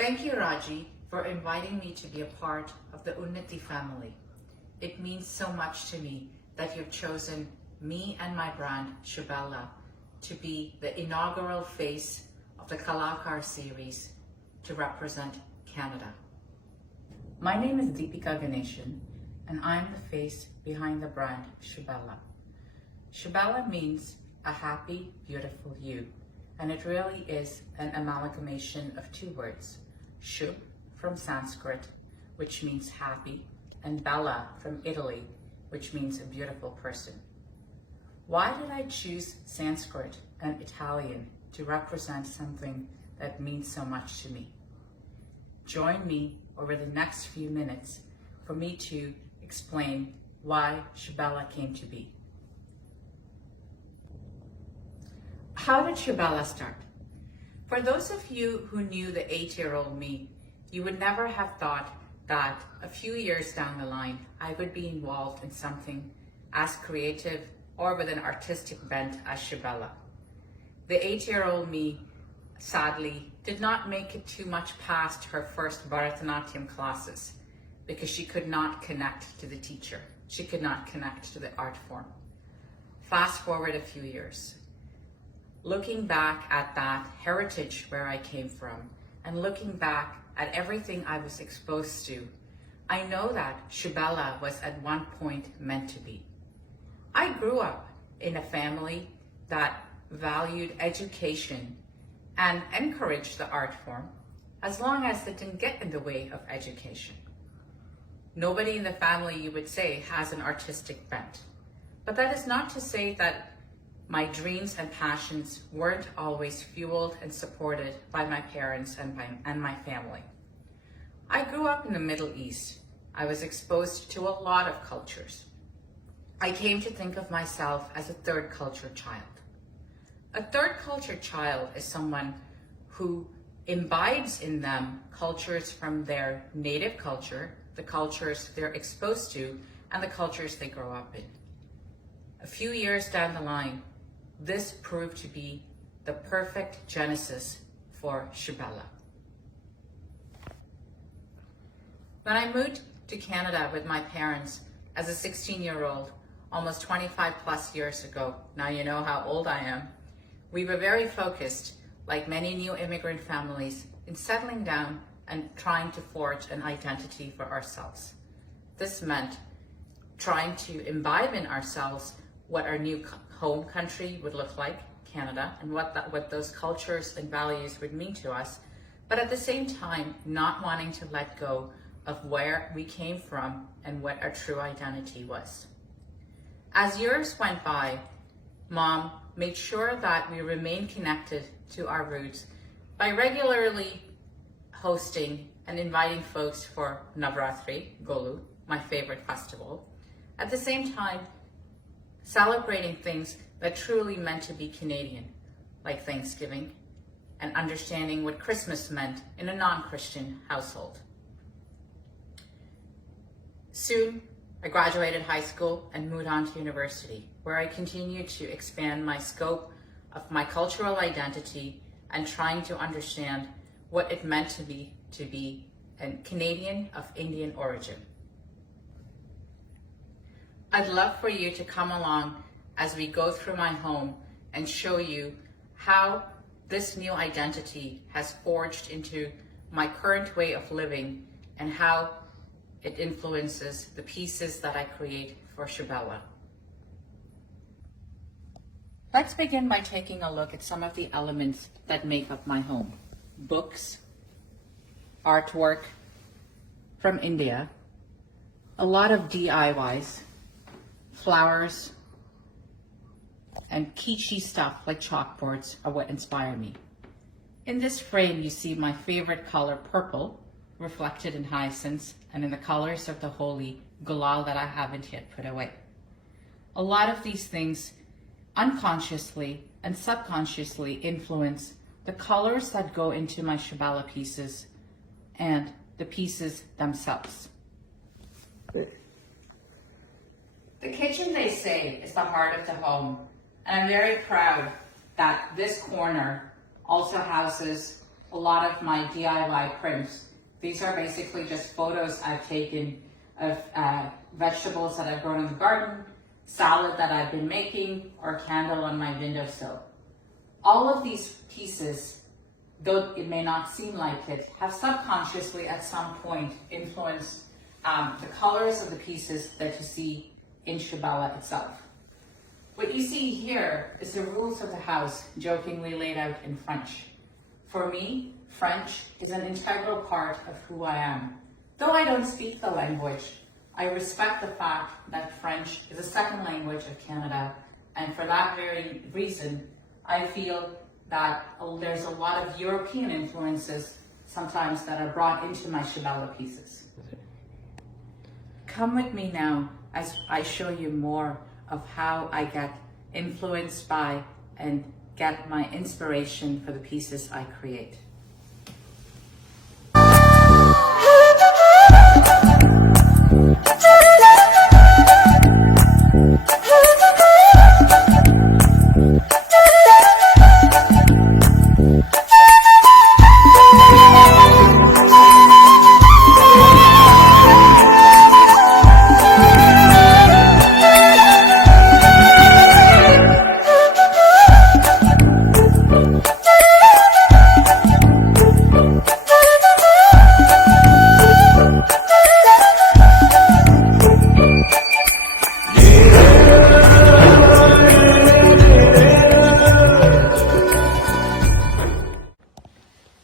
Thank you, Raji, for inviting me to be a part of the UNNATI family. It means so much to me that you've chosen me and my brand, Shubella, to be the inaugural face of the KALAAKAAR series to represent Canada. My name is Deepika Ganeshan, and I'm the face behind the brand Shubella. Shubella means a happy, beautiful you, and it really is an amalgamation of two words, Shub from Sanskrit, which means happy, and Bella from Italy, which means a beautiful person. Why did I choose Sanskrit and Italian to represent something that means so much to me? Join me over the next few minutes for me to explain why Shubella came to be. How did Shubella start? For those of you who knew the 8-year-old me, you would never have thought that a few years down the line, I would be involved in something as creative or with an artistic bent as Shubella. The 8-year-old me, sadly, did not make it too much past her first Bharatanatyam classes because she could not connect to the teacher. She could not connect to the art form. Fast forward a few years. Looking back at that heritage where I came from and looking back at everything I was exposed to, I know that Shubella was at one point meant to be. I grew up in a family that valued education and encouraged the art form as long as it didn't get in the way of education. Nobody in the family, you would say, has an artistic bent. But that is not to say that my dreams and passions weren't always fueled and supported by my parents and my family. I grew up in the Middle East. I was exposed to a lot of cultures. I came to think of myself as a third culture child. A third culture child is someone who imbibes in them cultures from their native culture, the cultures they're exposed to, and the cultures they grow up in. A few years down the line, this proved to be the perfect genesis for Shubella. When I moved to Canada with my parents as a 16-year-old, almost 25 plus years ago, now you know how old I am, we were very focused, like many new immigrant families, in settling down and trying to forge an identity for ourselves. This meant trying to imbibe in ourselves what our new home country would look like, Canada, and what those cultures and values would mean to us, but at the same time, not wanting to let go of where we came from and what our true identity was. As years went by, Mom made sure that we remained connected to our roots by regularly hosting and inviting folks for Navratri, Golu, my favorite festival. At the same time, celebrating things that truly meant to be Canadian, like Thanksgiving, and understanding what Christmas meant in a non-Christian household. Soon, I graduated high school and moved on to university, where I continued to expand my scope of my cultural identity and trying to understand what it meant to be a Canadian of Indian origin. I'd love for you to come along as we go through my home and show you how this new identity has forged into my current way of living and how it influences the pieces that I create for Shubella. Let's begin by taking a look at some of the elements that make up my home. Books, artwork from India, a lot of DIYs, flowers, and kitschy stuff like chalkboards are what inspire me. In this frame, you see my favorite color, purple, reflected in hyacinths and in the colors of the holy gulal that I haven't yet put away. A lot of these things unconsciously and subconsciously influence the colors that go into my Shubella pieces and the pieces themselves. The kitchen, they say, is the heart of the home, and I'm very proud that this corner also houses a lot of my DIY prints. These are basically just photos I've taken of vegetables that I've grown in the garden, salad that I've been making, or candle on my windowsill. All of these pieces, though it may not seem like it, have subconsciously at some point influenced the colors of the pieces that you see in Shubella itself. What you see here is the rules of the house jokingly laid out in French. For me, French is an integral part of who I am. Though I don't speak the language, I respect the fact that French is a second language of Canada, and for that very reason, I feel that there's a lot of European influences sometimes that are brought into my Shubella pieces. Come with me now as I show you more of how I get influenced by and get my inspiration for the pieces I create.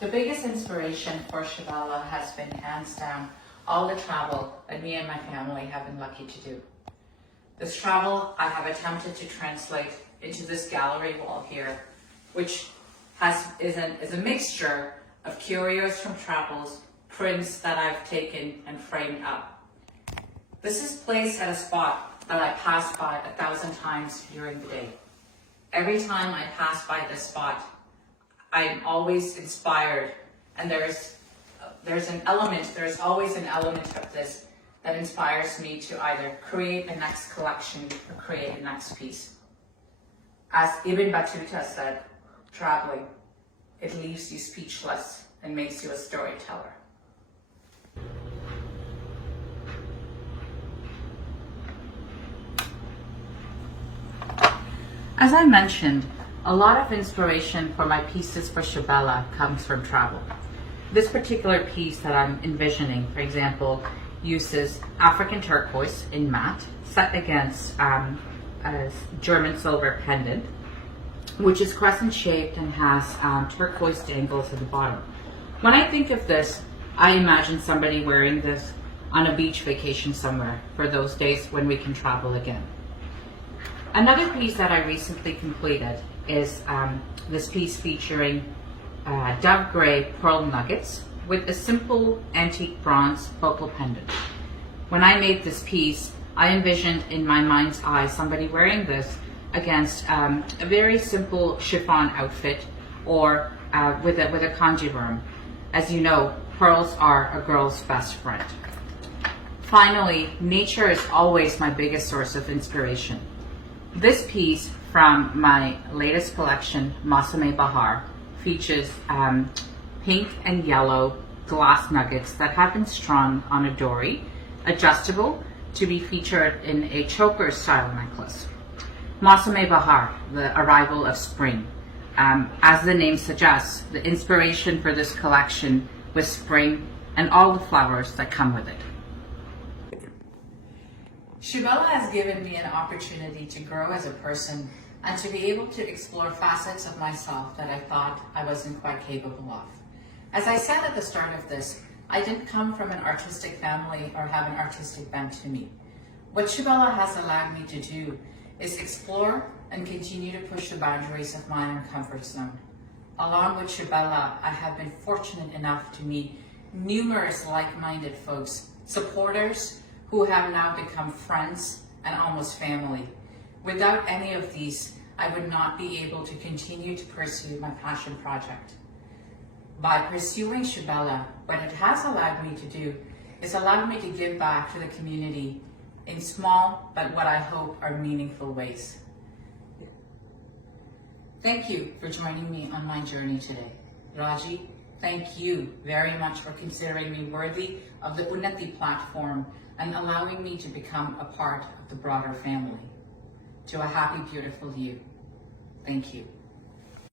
The biggest inspiration for Shubella has been hands down all the travel that me and my family have been lucky to do. This travel I have attempted to translate into this gallery wall here, which is a mixture of curios from travels, prints that I've taken and framed up. This is placed at a spot that I pass by 1,000 times during the day. Every time I pass by this spot, I'm always inspired, and there's always an element of this that inspires me to either create the next collection or create the next piece. As Ibn Battuta said, traveling, it leaves you speechless and makes you a storyteller. As I mentioned, a lot of inspiration for my pieces for Shubella comes from travel. This particular piece that I'm envisioning, for example, uses African turquoise in matte set against a German silver pendant, which is crescent shaped and has turquoise dangles at the bottom. When I think of this, I imagine somebody wearing this on a beach vacation somewhere for those days when we can travel again. Another piece that I recently completed is this piece featuring dove gray pearl nuggets with a simple antique bronze focal pendant. When I made this piece, I envisioned in my mind's eye somebody wearing this against a very simple chiffon outfit or with a kanjivaram. As you know, pearls are a girl's best friend. Finally, nature is always my biggest source of inspiration. This piece from my latest collection, Mausam-e Bahar, features pink and yellow glass nuggets that have been strung on a dory, adjustable to be featured in a choker style necklace. Mausam-e Bahar, the arrival of spring. As the name suggests, the inspiration for this collection was spring and all the flowers that come with it. Shubella has given me an opportunity to grow as a person and to be able to explore facets of myself that I thought I wasn't quite capable of. As I said at the start of this, I didn't come from an artistic family or have an artistic bent to me. What Shubella has allowed me to do is explore and continue to push the boundaries of my own comfort zone. Along with Shubella, I have been fortunate enough to meet numerous like-minded folks, supporters who have now become friends and almost family. Without any of these, I would not be able to continue to pursue my passion project. By pursuing Shubella, what it has allowed me to do is allowed me to give back to the community in small, but what I hope are meaningful ways. Thank you for joining me on my journey today. Raji, Thank you very much for considering me worthy of the UNNATI platform and allowing me to become a part of the broader family. To a happy, beautiful you. Thank you.